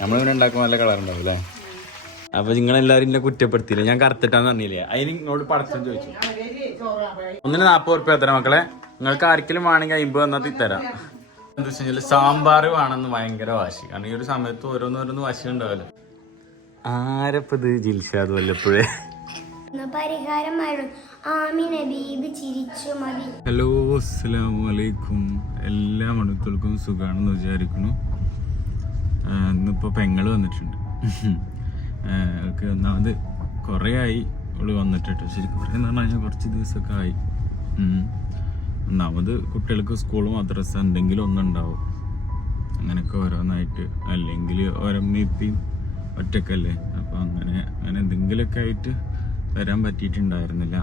നമ്മളിവിടെ ഉണ്ടാക്കുമ്പോൾ നല്ല കളർ ഉണ്ടാവും അല്ലേ? അപ്പൊ നിങ്ങളെല്ലാരും എന്നെ കുറ്റപ്പെടുത്തിയില്ല? ഞാൻ കറുത്തിട്ടാന്ന് പറഞ്ഞില്ലേ? അതിന് ഇങ്ങോട്ട് പടച്ചം ചോദിച്ചു. ഒന്നിന് നാപ്പത് ഉറുപ്പ്യ എത്ര മക്കളെ? നിങ്ങൾക്ക് ആർക്കെങ്കിലും വേണമെങ്കിൽ അമ്പത് എന്നാൽ തരാം. എന്താ വെച്ച് കഴിഞ്ഞാൽ സാമ്പാർ വേണമെന്ന് ഭയങ്കര വാശി. കാരണം ഈ ഒരു സമയത്ത് ഓരോന്നോരോന്ന് വാശി ഉണ്ടാവല്ലോ. ആരപ്പത് ജിൽഷാദ് വല്ലപ്പോഴേ? ഹലോ അസ്സലാമലൈക്കും എല്ലാ മണുക്കൾക്കും സുഖാണെന്ന് വിചാരിക്കുന്നു. ഇന്നിപ്പോ പെങ്ങൾ വന്നിട്ടുണ്ട്. അവൾക്ക് ഒന്നാമത് കൊറേ ആയി അവൾ വന്നിട്ട് കേട്ടോ ശരിക്കും പറഞ്ഞു കഴിഞ്ഞാൽ കുറച്ച് ദിവസമൊക്കെ ആയി. ഒന്നാമത് കുട്ടികൾക്ക് സ്കൂൾ മദ്രസ എന്തെങ്കിലും ഒന്നുണ്ടാവും. അങ്ങനെയൊക്കെ ഓരോന്നായിട്ട്. അല്ലെങ്കിൽ ഓരമ്മയും ഒറ്റക്കല്ലേ? അപ്പോൾ അങ്ങനെ അങ്ങനെ എന്തെങ്കിലുമൊക്കെ ആയിട്ട് വരാൻ പറ്റിയിട്ടുണ്ടായിരുന്നില്ല.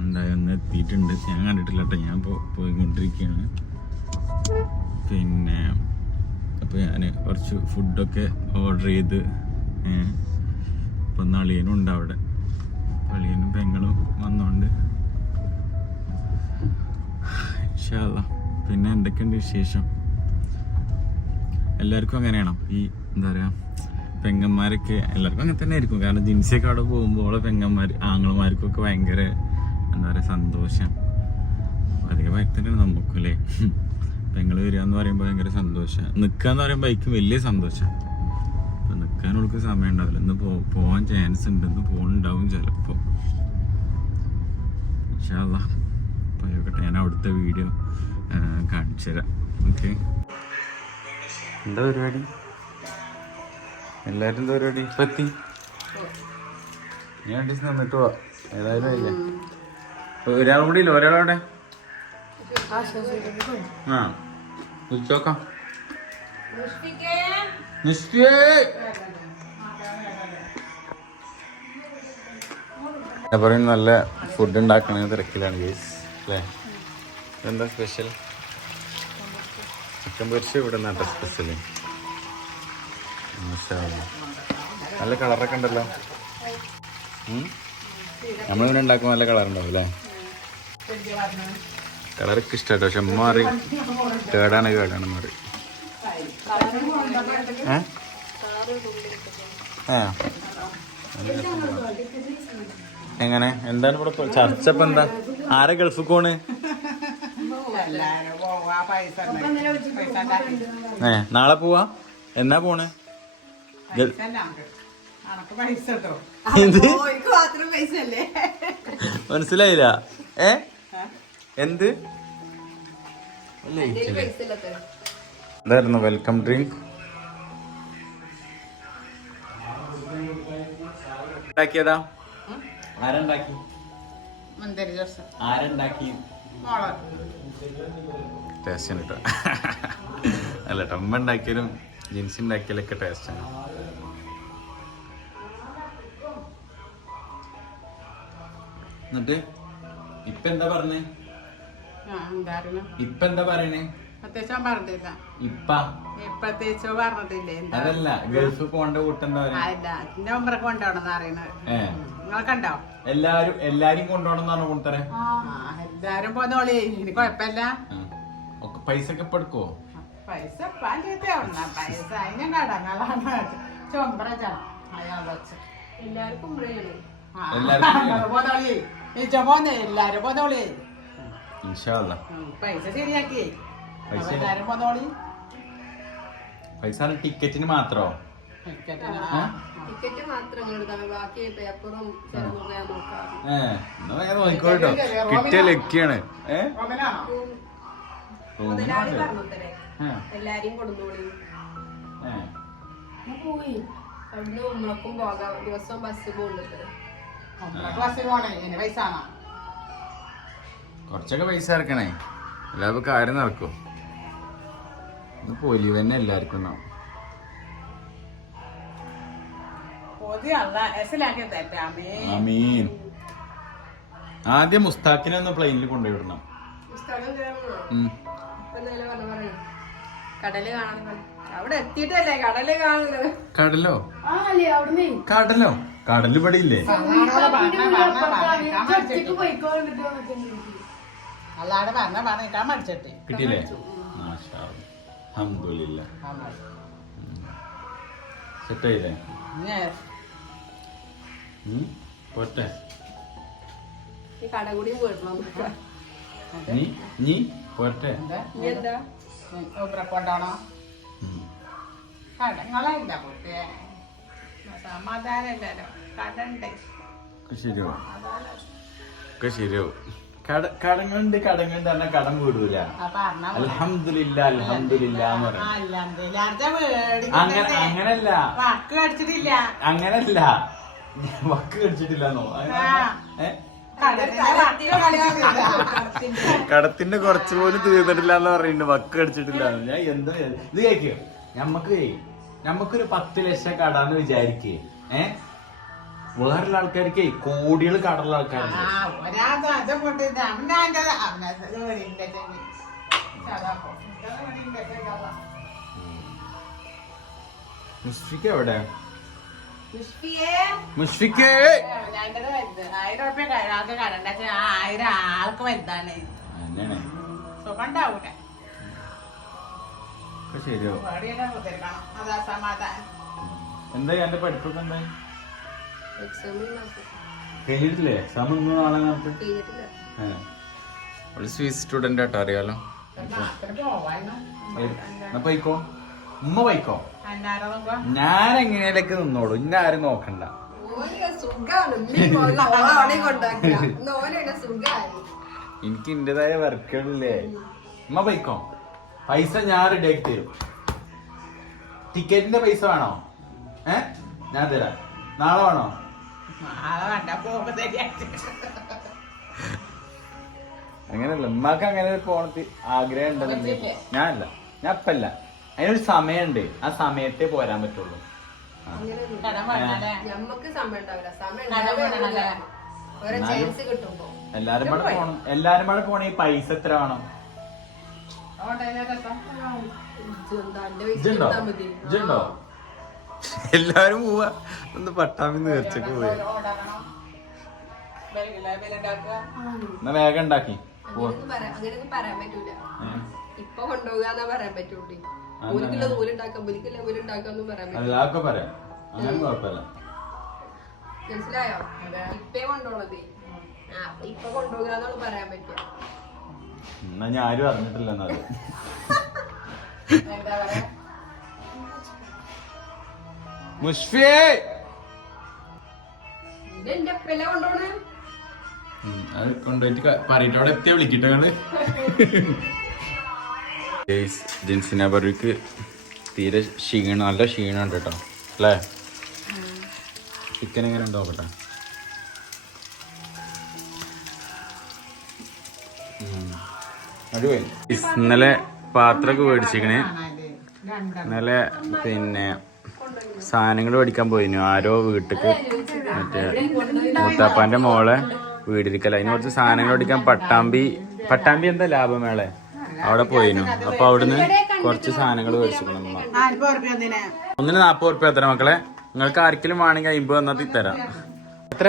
എന്തായാലും ഒന്ന് എത്തിയിട്ടുണ്ട്. ഞാൻ കണ്ടിട്ടില്ല കേട്ടോ. ഞാൻ പോ പോയിക്കൊണ്ടിരിക്കുകയാണ് പിന്നെ അപ്പോൾ ഞാൻ കുറച്ച് ഫുഡൊക്കെ ഓർഡർ ചെയ്ത് അപ്പം നളിയനും ഉണ്ട് അവിടെ. അളിയനും പെങ്ങളും വന്നോണ്ട്. ഇൻഷാല്ല പിന്നെ എന്തൊക്കെയുണ്ട് വിശേഷം? എല്ലാവർക്കും അങ്ങനെയാണോ? ഈ എന്താ പറയുക പെങ്ങന്മാരൊക്കെ എല്ലാവർക്കും അങ്ങനെ തന്നെ ആയിരിക്കും. കാരണം ജിൻസിയൊക്കെ അവിടെ പോകുമ്പോൾ ഓളെ പെങ്ങന്മാർ ആങ്ങളമാർക്കൊക്കെ ഭയങ്കര എന്താ പറയുക സന്തോഷം. അതേപോലെ തന്നെയാണ് നമുക്കും അല്ലേ? പെങ്ങൾ വരിക എന്ന് പറയുമ്പോൾ ഭയങ്കര സന്തോഷം. നിൽക്കുക എന്ന് പറയുമ്പോൾ ബൈക്ക് വലിയ സന്തോഷം. അപ്പൊ നിൽക്കാനുള്ള സമയം ഉണ്ടാവില്ല. ഇന്ന് പോ പോവാൻ ചാൻസ് ഉണ്ട്. ഇന്ന് പോകുന്നുണ്ടാവും ചിലപ്പോൾ ഇൻഷാല്ല പോയോക്കട്ടെ ഞാൻ അവിടുത്തെ വീഡിയോ കാണിച്ചു തരാം. ഓക്കെ? എന്താ പരിപാടി? എല്ലാവരും എന്താ പരിപാടി? ഇപ്പൊ എത്തി? ഞാൻ രണ്ടു നിന്നിട്ട് പോവാ. ഏതായാലും ഇല്ല ഒരാളും കൂടി ഇല്ല? ഒരാളവിടെ? ആ. വിളിച്ചോക്കാം പറയും നല്ല ഫുഡ് ഉണ്ടാക്കണ തിരക്കിലാണ് ഗേസ് അല്ലേ? എന്താ സ്പെഷ്യൽ ചിക്കൻ പൊരിച്ച് ഇവിടെ നിന്നാട്ടോ സ്പെഷ്യൽ നല്ല കളറൊക്കെ ഉണ്ടല്ലോ? നമ്മളിവിടെ ഉണ്ടാക്കുമ്പോൾ നല്ല കളർ ഉണ്ടാവും അല്ലേ? കളറൊക്കെ ഇഷ്ടമാട്ടോ പക്ഷെ അമ്മ മാറി കേടാണ് കേടാണ് മാറി ഏ ഏ എങ്ങനെ എന്താണ് ഇവിടെ ചർച്ച ഇപ്പൊ എന്താ ആരെ ഗൾഫ് കോണ് ഏ നാളെ പോവാ എന്നാ പോണ് മനസ്സിലായില്ല ഏ എന്ത്? എന്തായിരുന്നു വെൽക്കം ഡ്രിങ്ക് ഉണ്ടാക്കിയതാ? ആരുണ്ടാക്കി? ആരുണ്ടാക്കി? ടേസ്റ്റ് കേട്ടോ. അല്ല ടമ്മ ഉണ്ടാക്കിയാലും ജിൻസി ഉണ്ടാക്കിയാലൊക്കെ ടേസ്റ്റാണ് എന്നിട്ട് ഇപ്പൊ എന്താ പറഞ്ഞേ? ഇപ്പൊ എന്താ പറയണേ? പ്രത്യേകിച്ച് പറഞ്ഞിട്ടില്ല ഇപ്പ? പ്രത്യേകിച്ച് പറഞ്ഞിട്ടില്ലേ. അതല്ല ഗൾഫ് പോണ്ട കൂട്ടെന്താ അല്ല എന്റെ ഒമ്പറ കൊണ്ടുപോകണം അറിയണത് ഏ. കണ്ടോ? എല്ലാരും എല്ലാരും കൊണ്ടോണെന്നാണ് ആ എല്ലാരും പോന്നോളി ഇനി കുഴപ്പമില്ല ഒക്കെ പൈസ ഒക്കെ ഇപ്പൊ എടുക്കുവോ? പൈസ പൈസ അതിനെ കടങ്ങളാണ്. ചൊമ്പറ അയാൾ വെച്ച്. എല്ലാവർക്കും എല്ലാവർക്കും പോന്നോളി. എല്ലാരും പോന്നോളി. ഇൻഷാല്ല പൈസ ശരിയാക്കിയേ. പൈസ പൈസ ടിക്കറ്റിന് മാത്രോ? ടിക്കറ്റ് മാത്രം ബാക്കി പേപ്പറും കിട്ടിയ ലക്കിയാണ്. എല്ലാരെയും കൊടുന്നോളി. ഏ. പോയി. അവിടുന്ന് ഉമ്മക്കും പോകാം. ദിവസം ബസ് പോകുന്നുണ്ട് പോണേ. പൈസ ആണോ കുറച്ചൊക്കെ പൈസ ഇറക്കണേ. എല്ലാവർക്കും കാര്യം നടക്കും. ഇത് പോലി തന്നെ എല്ലാവർക്കും നാം ആദ്യം മുസ്താഖിനെ ഒന്ന് പ്ലെയിനിൽ കൊണ്ടുപോയി വിടണം സ്ഥലം കയറണോ ഉം. ഇപ്പൊ എന്തെങ്കിലും പറഞ്ഞു പറയണം അവിടെ എത്തിയിട്ടല്ലേ? കടൽ കടലോ? ആ അല്ലേ അവിടുന്ന്? കടലോ? കടൽ പടിയില്ലേ ഇല്ലേ അല്ലാതെ പറഞ്ഞ പറഞ്ഞിട്ടാ മടിച്ചിട്ട്. കിട്ടിയില്ലേ? മാഷാ അമ്മ. സെറ്റ് ആയില്ലേ? പോട്ടെ. നീ നീ പോട്ടെ. കൊണ്ടാണോ. കടങ്ങളില്ല കുട്ടിയെ സമാധാനമില്ലല്ലോ കടണ്ട്. ഒക്കെ ശരിയാവും. കട കടങ്ങളുണ്ട് കടങ്ങളുണ്ട് പറഞ്ഞാൽ കടം വീടൂല. അലഹമില്ല അലഹമില്ല അങ്ങനെ അങ്ങനല്ല. വാക്ക് കടിച്ചിട്ടില്ല. അങ്ങനല്ല. വക്ക് കടിച്ചിട്ടില്ലെന്നോ ആ. കടത്തിന്റെ വാക്ക് കടിച്ചിട്ടില്ല. കടത്തിന്റെ കുറച്ച് പോലും തീർന്നിട്ടില്ല എന്ന് പറയുന്നുണ്ട്. വക്ക് കടിച്ചിട്ടില്ല. ഞാൻ എന്താ ഇത് കേക്കോ. ഞമ്മക്ക് ഞമ്മക്കൊരു പത്ത് ലക്ഷം കടാന്ന് വിചാരിക്കേ. ഏ? വേറുള്ള ആൾക്കാർക്ക് കോടികൾ കടലുള്ള ആൾക്കാരുണ്ട്. ആ ഒരാൾക്ക് അത് കൊണ്ട് അവനാന്റെ അവനത് വീടിന്റെ ചെവി അതാപ്പോ വീടിന്റെ ചെവി മുഷ്ഫിക്ക് എവിടെ? ആയിരം ഉറുപ്പ്യ ആൾക്ക് ആയിരം വലുതാണ്. സുഖം ഉണ്ടാവൂല അതാ സമാധാനം. എന്താ എന്റെ പഠിപ്പൊക്കെ എന്താ എക്സാമിന് കഴിഞ്ഞിട്ടില്ലേ എക്സാം ഇന്ന് നാളെ നടത്ത് കഴിഞ്ഞിട്ടില്ല ഒരു സ്വീസ് സ്റ്റുഡന്റ് ആട്ടോ അറിയാലോ. പോയിക്കോ. ഉമ്മ പോയിക്കോ? ഞാൻ എങ്ങനെയൊക്കെ നിന്നോളൂ. ഇന്ന ആരും നോക്കണ്ട. എനിക്ക് എന്റേതായ വർക്കുകളില്ലേ. ഉമ്മ പോയിക്കോ. പൈസ ഞാൻ റെഡി ആക്കി തരും. ടിക്കറ്റിന്റെ പൈസ വേണോ? ഏ? ഞാൻ തരാം. നാളെ വേണോ? അങ്ങനെയല്ല ഉമ്മക്ക് അങ്ങനെ പോണത്തി ആഗ്രഹം ഉണ്ടെന്നുണ്ടെങ്കിൽ ഞാൻ ഞാനല്ല. ഞാൻ ഇപ്പല്ല. അതിനൊരു സമയമുണ്ട്. ആ സമയത്തെ പോരാൻ പറ്റുള്ളൂ. എല്ലാരും കൂടെ പോണം. എല്ലാരും കൂടെ പോണേ പൈസ എത്ര വേണം? അതുകൊണ്ട് അതിന്റെ എല്ലാരും പോവാ. ഒന്ന് പട്ടാമ്പി നേർച്ചക്ക് പോയി. എന്നാ വേഗം ഉണ്ടാക്കി. പറയാൻ. ഇപ്പൊ കൊണ്ടുപോകാന്നാ പറയാൻ പറ്റുള്ളൂ ഒരിക്കലും നൂലുണ്ടാക്കാം ഒരിക്കലും നൂലുണ്ടാക്കാന്നും പറയാൻ പറ്റില്ല പറയാം. അങ്ങനെ കുഴപ്പമില്ല. മനസ്സിലായോ? ഇപ്പേ കൊണ്ടുപോണത്. ആ അപ്പൊ ഇപ്പൊ കൊണ്ടുപോകാന്നാണ് പറയാൻ പറ്റുക. എന്നാ ആരും അറിഞ്ഞിട്ടില്ല എന്താ പറയാ? മുഷ്ഫിയേ. അത് കൊണ്ടുപോയിട്ട് പറയിട്ട് അവിടെ എത്തിയ വിളിക്കട്ടെ ഞങ്ങൾ ജിൻസിനെ പറയ്ക്ക് തീരെ ക്ഷീണം നല്ല ക്ഷീണം ഉണ്ട് കേട്ടോ. അല്ലേ? ചിക്കൻ എങ്ങനെ ഉണ്ടോ കേട്ടോ അടിപൊളി. ഇന്നലെ പാത്രമൊക്കെ മേടിച്ചിക്കണേ കാണാൽ ഇന്നലെ പിന്നെ സാധനങ്ങൾ മേടിക്കാൻ പോയിനു. ആരോ വീട്ടിക്ക് മറ്റേ മൂത്താപ്പാന്റെ മോളെ വീടിരിക്കല. അതിന് കുറച്ച് സാധനങ്ങൾ മേടിക്കാൻ പട്ടാമ്പി പട്ടാമ്പി എന്താ ലാഭമേളെ അവിടെ പോയിനു. അപ്പൊ അവിടുന്ന് കുറച്ച് സാധനങ്ങൾ മേടിച്ചിക്കണം ഒന്നിന് നാൽപ്പത് ഉറുപ്പ്യ എത്ര മക്കളെ? നിങ്ങൾക്ക് ആർക്കെങ്കിലും വേണമെങ്കിൽ അമ്പത് തന്നാൽ തരാം. എത്ര?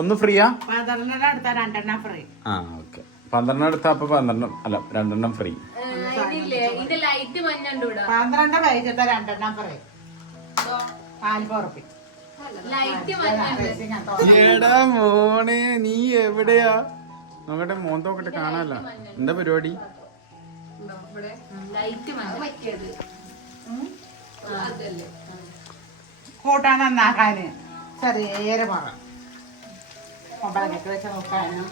ഒന്ന് ഫ്രീയാ? പന്ത്രണ്ടിന്റെ അടുത്ത രണ്ടെണ്ണം ഫ്രീ ആ ഓക്കെ. പന്ത്രണ്ടെണ്ണം എടുത്താ അപ്പൊ പന്ത്രണ്ട് അല്ല രണ്ടെണ്ണം ഫ്രീ. പന്ത്രണ്ട് വൈകിട്ട് രണ്ടെണ്ണം ഫ്രീ. നാൽപ്പത് എടാ മോനെ നീ എവിടെയാ നോക്കട്ടെ മോൻ തോക്കട്ടെ കാണാല്ല എന്താ പരിപാടി കൂട്ടാൻ നന്നാക്കാന് ചെറിയ വെച്ച് നോക്കാനും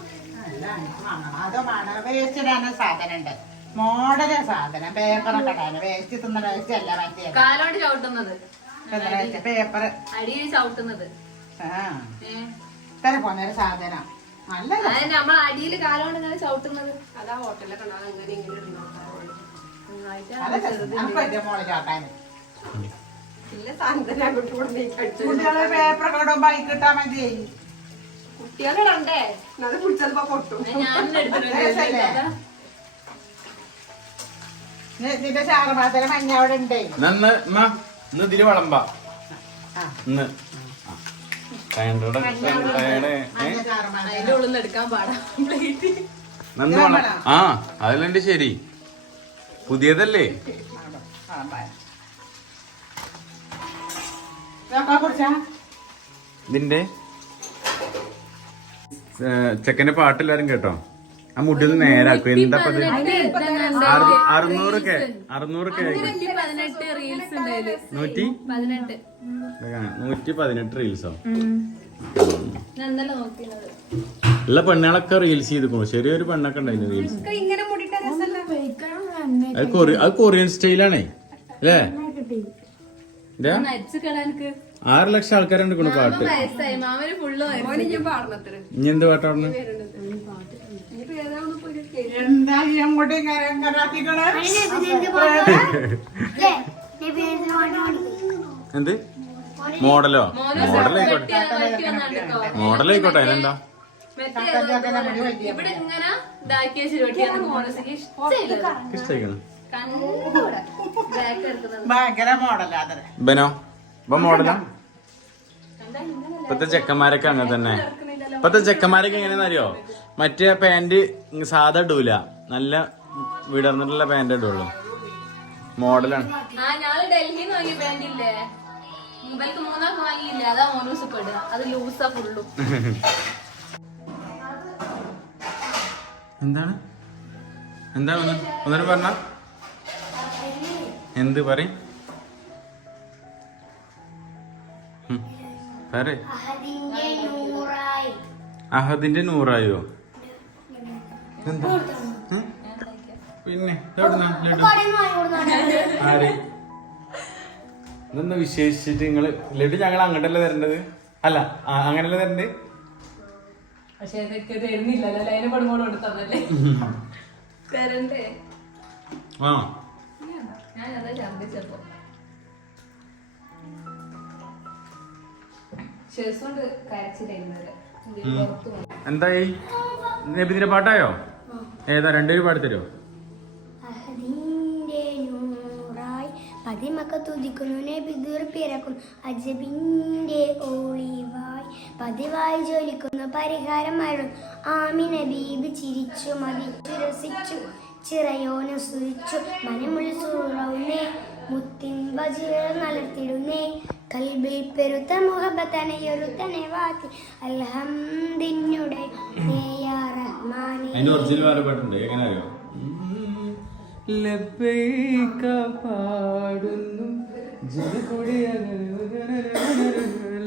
അതോ ഇടാൻ സാധനം ഉണ്ട് മോഡൽ സാധനം പേപ്പറൊക്കെ വേസ്റ്റ് തിന്നണ വേസ്റ്റ് അല്ല മറ്റേ കാലോണ്ട് ചവിട്ടുന്നത് പേപ്പർ അടിയിൽ ചവിട്ടുന്നത്. ആ. ഇത്ര പോന്നൊരു സാധനം. നല്ല നമ്മൾ അടിയിൽ കാലോണ്ട് ഇങ്ങനെ ചവിട്ടുന്നത്. അതാ ഹോട്ടലിലൊക്കെ ഉണ്ടാവും അങ്ങനെ ഇങ്ങനെ മോൾ കുട്ടികൾ പേപ്പറൊക്കെ ഇടുമ്പോ ബൈക്ക് കിട്ടാൻ മതി. കുട്ടികളിടണ്ടേ അത് കുടിച്ചപ്പോ പൊട്ടും. ഇതിന്റെ ചാറുപാത്രം മഞ്ഞ അവിടെ ഉണ്ട്. ഇന്ന് ഇതിൽ വിളമ്പ. ഇന്ന്. ആ. അതിലുണ്ട് ശരി. പുതിയതല്ലേ? ഇതിന്റെ ചെക്കന്റെ പാട്ടെല്ലാരും കേട്ടോ? ആ മുടിയിൽ നേരാക്കും. എന്താ അറുന്നൂറ് കെ അറുന്നൂറ് കെ നൂറ്റി പതിനെട്ട് നൂറ്റി? പതിനെട്ട്. റീൽസോ? എല്ലാ പെണ്ണുകളൊക്കെ റീൽസ് ചെയ്തിക്കണു ചെറിയൊരു പെണ്ണൊക്കെ ഉണ്ടായിരുന്നു റീൽസ്. ഇങ്ങനെ മുടിട്ട രസമല്ല. അത് കൊറി അത് കൊറിയൻ സ്റ്റൈലാണേ. അല്ലേ? ആറ് ലക്ഷം ആൾക്കാരുണ്ട് പാട്ട്. ഇനി എന്ത് പാട്ടാണ് എന്താ ഈ അങ്ങോട്ട് ആക്കിക്കണേ എന്ത്? മോഡലോ. മോഡലായിക്കോട്ടെ. മോഡലായിക്കോട്ടെ അതിനെന്താ? ഭയങ്കര മോഡലാ അതെ. ഇബനോ ഇപ്പൊ മോഡലാ? ഇപ്പത്തെ ചെക്കന്മാരൊക്കെ അങ്ങനെ തന്നെ. ഇപ്പത്തെ ചെക്കന്മാരൊക്കെ എങ്ങനെയാന്ന് അറിയോ മറ്റേ പാന്റ് സാധാ ഇടൂല. നല്ല വിടർന്നിട്ടുള്ള പാന്റ് ഇടുള്ളൂ. മോഡലാണ്. എന്താണ്? എന്താ ഒന്ന് ഒന്നൊരു പറഞ്ഞ? എന്ത് പറ അഹദിന്റെ നൂറായോ? പിന്നെ ആര്? വിശേഷിച്ചിട്ട് നിങ്ങൾ? ലഡു ഞങ്ങൾ അങ്ങോട്ടല്ലേ തരേണ്ടത്? അല്ല അങ്ങനല്ലേ തരണ്ടേ പക്ഷെ ഇതൊക്കെ തരുന്നില്ലല്ലോ ലൈന പടുമ്പോഴും എടുത്തതല്ലേ തരണ്ടേ? ആ. ഞാൻ അതാ എന്തായി? നബിദിന്റെ പാട്ടായോ? ഏതാ രണ്ടുപേരും പാടിത്തരോ പതിമക്ക തുതിക്കുന്നു നബിദുർ പിറക്കുന്നു അജബിന്റെ ചിരിച്ചു അതിന്റെ ഒറിജിനൽ വേറെ പാട്ടുണ്ട്. എങ്ങനെ അറിയോ? പാടുന്നു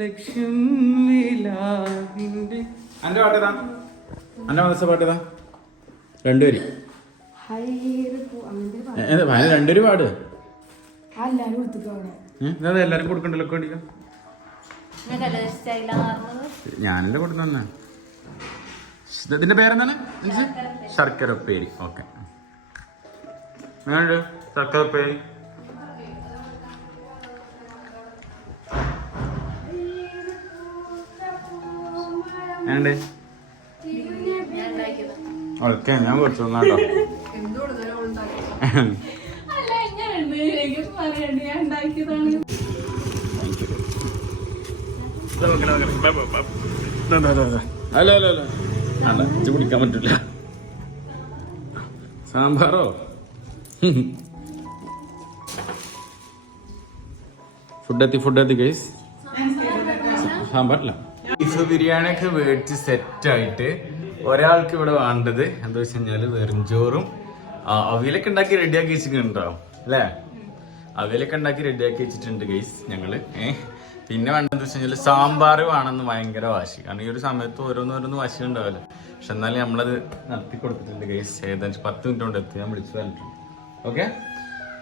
ലക്ഷ്യം അന്റെ പാട്ടേതാ അന്റെ മനസ്സ പാട്ടേതാ രണ്ടുപേര് രണ്ടുപേര് പാട് എല്ലാരും കൊടുക്കണ്ടല്ലോ ഞാനല്ലേ കൊടുക്കുന്ന ഇതിന്റെ പേരെന്താണ്? ശർക്കര ഉപ്പേരി ഓക്കെ. ശർക്കര ഉപ്പേരി ഞാൻ ഉണ്ടാക്കിയത് ഓക്കെ ഞാൻ കുറച്ച് വന്നാട്ടോ അല്ല അല്ല അല്ല. അല്ല ഇത് കുടിക്കാൻ പറ്റില്ല സാമ്പാറോ? ഫുഡ് എത്തി ഫുഡ് എത്തി ഗൈസ് സാമ്പാറില്ല. ബീഫ് ബിരിയാണിയൊക്കെ മേടിച്ച് സെറ്റ് ആയിട്ട് ഒരാൾക്ക് ഇവിടെ വേണ്ടത് എന്താ വെച്ച് കഴിഞ്ഞാൽ വെറും ചോറും. അവിയലൊക്കെ ഉണ്ടാക്കി റെഡിയാക്കി വെച്ചിട്ടുണ്ടാവും അല്ലേ? അവിയലൊക്കെ ഉണ്ടാക്കി റെഡിയാക്കി വെച്ചിട്ടുണ്ട് ഗൈസ് ഞങ്ങൾ. ഏഹ് പിന്നെ വേണ്ടത് വെച്ച് കഴിഞ്ഞാൽ സാമ്പാർ വേണമെന്ന് ഭയങ്കര വാശി. കാരണം ഈ ഒരു സമയത്ത് ഓരോന്നോരോന്ന് വാശി ഉണ്ടാവില്ല പക്ഷെ എന്നാലും നമ്മളത് നടത്തി കൊടുത്തിട്ടുണ്ട് ഗൈസ് ഏകദേശം പത്ത് മിനിറ്റ് കൊണ്ട് എത്തി. ഞാൻ വിളിച്ചു പറഞ്ഞിട്ടുണ്ട്. ഓക്കെ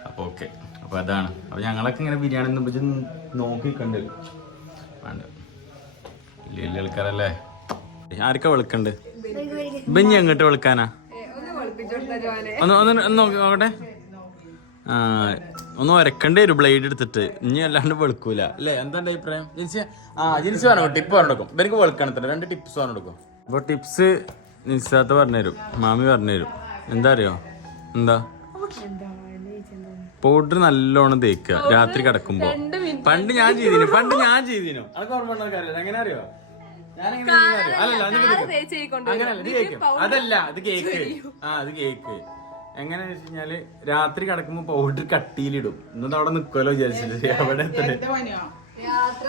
അപ്പോൾ ഓക്കെ അപ്പോൾ അതാണ്. അപ്പോൾ ഞങ്ങളൊക്കെ ഇങ്ങനെ ബിരിയാണി ഒന്നും നോക്കി കണ്ട് വേണ്ട. വലിയ വലിയ ആൾക്കാരല്ലേ? ആർക്കാ വിളിക്കണ്ട്? ബെഞ്ഞി എങ്ങോട്ട് വിളിക്കാനാ? ഒന്ന് ഒന്ന് ഒന്ന് നോക്കി നോക്കട്ടെ. ആ ഒന്ന് ഒരക്കണ്ടേ ഒരു ബ്ലേഡ് എടുത്തിട്ട്. ഇനി അല്ലാണ്ട് വെളുക്കൂല. അല്ലേ? എന്താ എന്റെ അഭിപ്രായം? ജിൻസി ആ ജിൻസി പറഞ്ഞു ടിപ്പ് പറഞ്ഞു കൊടുക്കും എനിക്ക് വെളുക്കണത്തില്ല രണ്ട് ടിപ്സ് പറഞ്ഞു കൊടുക്കും അപ്പോൾ ടിപ്സ് നിസ്സാത്ത പറഞ്ഞുതരും. മാമി പറഞ്ഞുതരും. എന്താ അറിയോ? എന്താ? പൗഡർ നല്ലോണം തേക്കുക. രാത്രി കിടക്കുമ്പോ. പണ്ട് ഞാൻ ചെയ്തിനു. പണ്ട് ഞാൻ ചെയ്തിനു. അതൊക്കെ ഓർമ്മ എങ്ങനെ അറിയോ? അല്ലല്ല അത് കേക്ക്. അതല്ല ഇത് കേക്ക്. ആ അത് കേക്ക്. എങ്ങനെയാ വെച്ച് കഴിഞ്ഞാൽ രാത്രി കിടക്കുമ്പോ പൗഡർ കട്ടിയിലിടും. എന്നിട്ട് അവിടെ നിക്കുമല്ലോ വിചാരിച്ചിട്ട്. അവിടെ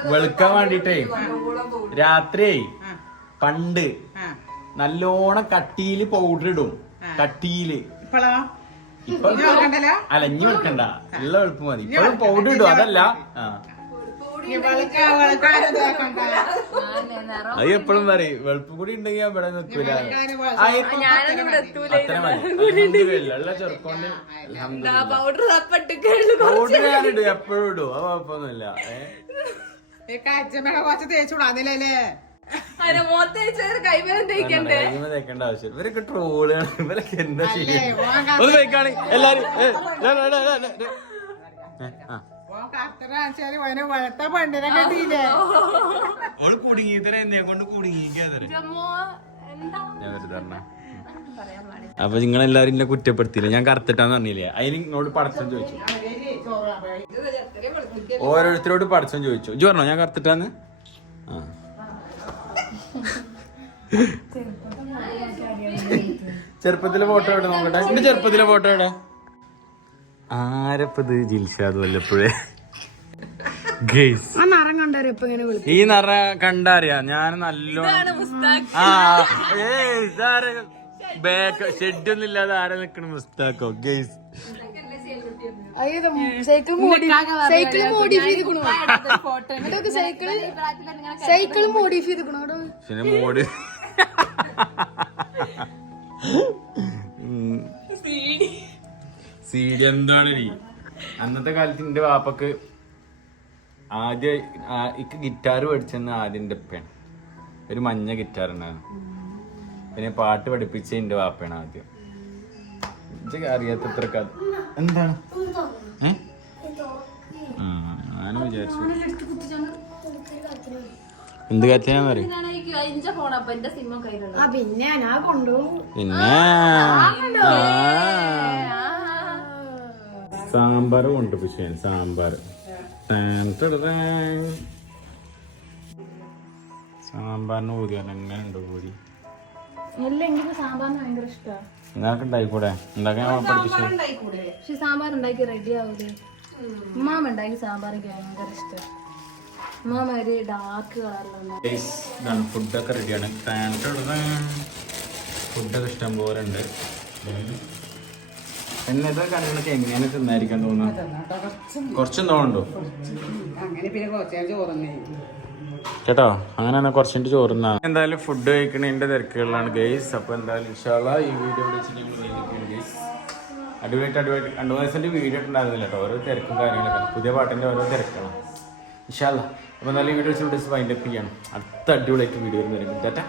വെളുക്കാൻ വേണ്ടിട്ടേ. രാത്രിയേ. പണ്ട്. നല്ലോണം കട്ടിയിൽ പൗഡർ ഇടും. കട്ടിയിൽ. ഇപ്പളോ? ഇപ്പൊ ഇനി വെക്കണ്ടല്ലോ? വെക്കണ്ട. നല്ല എളുപ്പം മതി. ഇപ്പോഴും പൗഡർ ഇടും. അതല്ല. ആ. അത് എപ്പോഴും പറയും വെളുപ്പ് കൂടി ഉണ്ടെങ്കിൽ ഇവിടെ നിൽക്കൂല. പൗഡർ ഞാനിടും എപ്പോഴും ഇടും. അത് കുഴപ്പമൊന്നുമില്ല. കുറച്ച് തേക്കണ്ടേ? തേക്കേണ്ട ആവശ്യം ഇവരൊക്കെ ട്രോളുകൾ ഇവരൊക്കെ എന്താ വെക്കാണ് എല്ലാരും ഓനെ കണ്ടില്ലേ? ഓൾ കുടുങ്ങി ഇതര എന്നെ കൊണ്ട് കുടുങ്ങിക്കാതെ എന്താ? ഞാൻ വെറുതെ പറഞ്ഞ അപ്പൊ നിങ്ങൾ എല്ലാരും എന്നെ കുറ്റപ്പെടുത്തില്ല ഞാൻ കറുത്തിട്ടാന്ന് പറഞ്ഞില്ലേ? അതിന് നിങ്ങളോട് പടച്ചം ചോദിച്ചു. ഓരോരുത്തരോട് പടച്ചം ചോദിച്ചു. ഇജ്ജ് പറഞ്ഞോ ഞാൻ കറുത്തിട്ടാന്ന്? ആ. ചെറുപ്പത്തിലെ ഫോട്ടോ എവിടെ? നോക്കട്ടെ. എന്റെ ചെറുപ്പത്തിലെ ഫോട്ടോ എവിടെ? ആരപ്പത് ജിൽഷാദ് വല്ലപ്പോഴേ? ആ നിറം കണ്ടവരെ ഇപ്പൊ ഇങ്ങനെ വിളിക്കും. ഈ നിറ കണ്ടറിയാ. ഞാൻ നല്ലോണം ആ ഏയ് ഇതാര? ബാക്ക് ഷെഡ് ഒന്നും ഇല്ലാതെ ആരെ നിക്കണ മുസ്താക്കോ? Guys cycle mod cycle modify ചെയ്തിക്കണോ cycle cycle modify ചെയ്തിക്കണോ അവിടെ പിന്നെ മോഡ് സി ഡി എന്താണ് നീ അന്നത്തെ കാലത്ത് എന്റെ വാപ്പക്ക് ആദ്യ ഇക്ക് ഗിറ്റാർ പഠിച്ചെന്ന് ആദ്യന്റെ ഉപ്പയാണ്. ഒരു മഞ്ഞ ഗിറ്റാർ ഉണ്ടായിരുന്നു. പിന്നെ പാട്ട് പഠിപ്പിച്ച എന്റെ വാപ്പയാണ് ആദ്യം. അറിയാത്ത അറിയാത്തത്ര കഥ എന്താണ് ഞാനും വിചാരിച്ചു. എന്ത് കത്തിയാന്ന് പറയും പിന്നെ. സാമ്പാർ കൊണ്ടുപോയി സാമ്പാർ. സാമ്പാറിന് ഊതി എങ്ങനെ ഉണ്ട് ഊതി അല്ലെങ്കിൽ സാമ്പാറിന് ഭയങ്കര ഇഷ്ടമാണ് നിനക്ക് ഉണ്ടായിക്കൂടെ? ഉണ്ടാക്കാൻ പഠിപ്പിച്ചു. സാമ്പാർ ഉണ്ടാക്കി റെഡി ആവൂലേ? ഉമ്മാമ ഉണ്ടാക്കി സാമ്പാർ എനിക്ക് ഭയങ്കര ഇഷ്ടമാണ് ഉമ്മാമ ഒരു ഡാർക്ക് ഇതാണ് ഫുഡൊക്കെ റെഡിയാണ്. ഫുഡൊക്കെ ഇഷ്ടം പോലെ ഉണ്ട്. എങ്ങനെയാണ് തിന്നായിരിക്കാൻ തോന്നുന്നു കുറച്ചും തോന്നുന്നുണ്ടോ അങ്ങനെ പിന്നെ കുറച്ചു ചോറുന്നേ കേട്ടോ അങ്ങനെ കുറച്ചിട്ട് ചോറുന്ന എന്തായാലും ഫുഡ് കഴിക്കണേന്റെ തിരക്കുകളിലാണ് ഗെയ്സ് അപ്പൊ എന്തായാലും ഇൻഷാല്ല ഈ വീഡിയോ ഗെയ്സ് അടിപൊളിയായിട്ട് അടിപൊളി രണ്ടു മൂന്ന് ദിവസത്തിന്റെ വീഡിയോ ഉണ്ടായിരുന്നില്ല കേട്ടോ. ഓരോ തിരക്കും കാര്യങ്ങളൊക്കെ. പുതിയ പാട്ടിന്റെ ഓരോ തിരക്കാണ്. ഇൻഷാല്ല അപ്പൊ എന്തായാലും ഈ വീഡിയോ വെച്ച് വൈൻഡപ്പ് ചെയ്യണം. അടുത്ത അടിപൊളിയായിട്ട് വീഡിയോ വരുന്നവരും. ടാറ്റ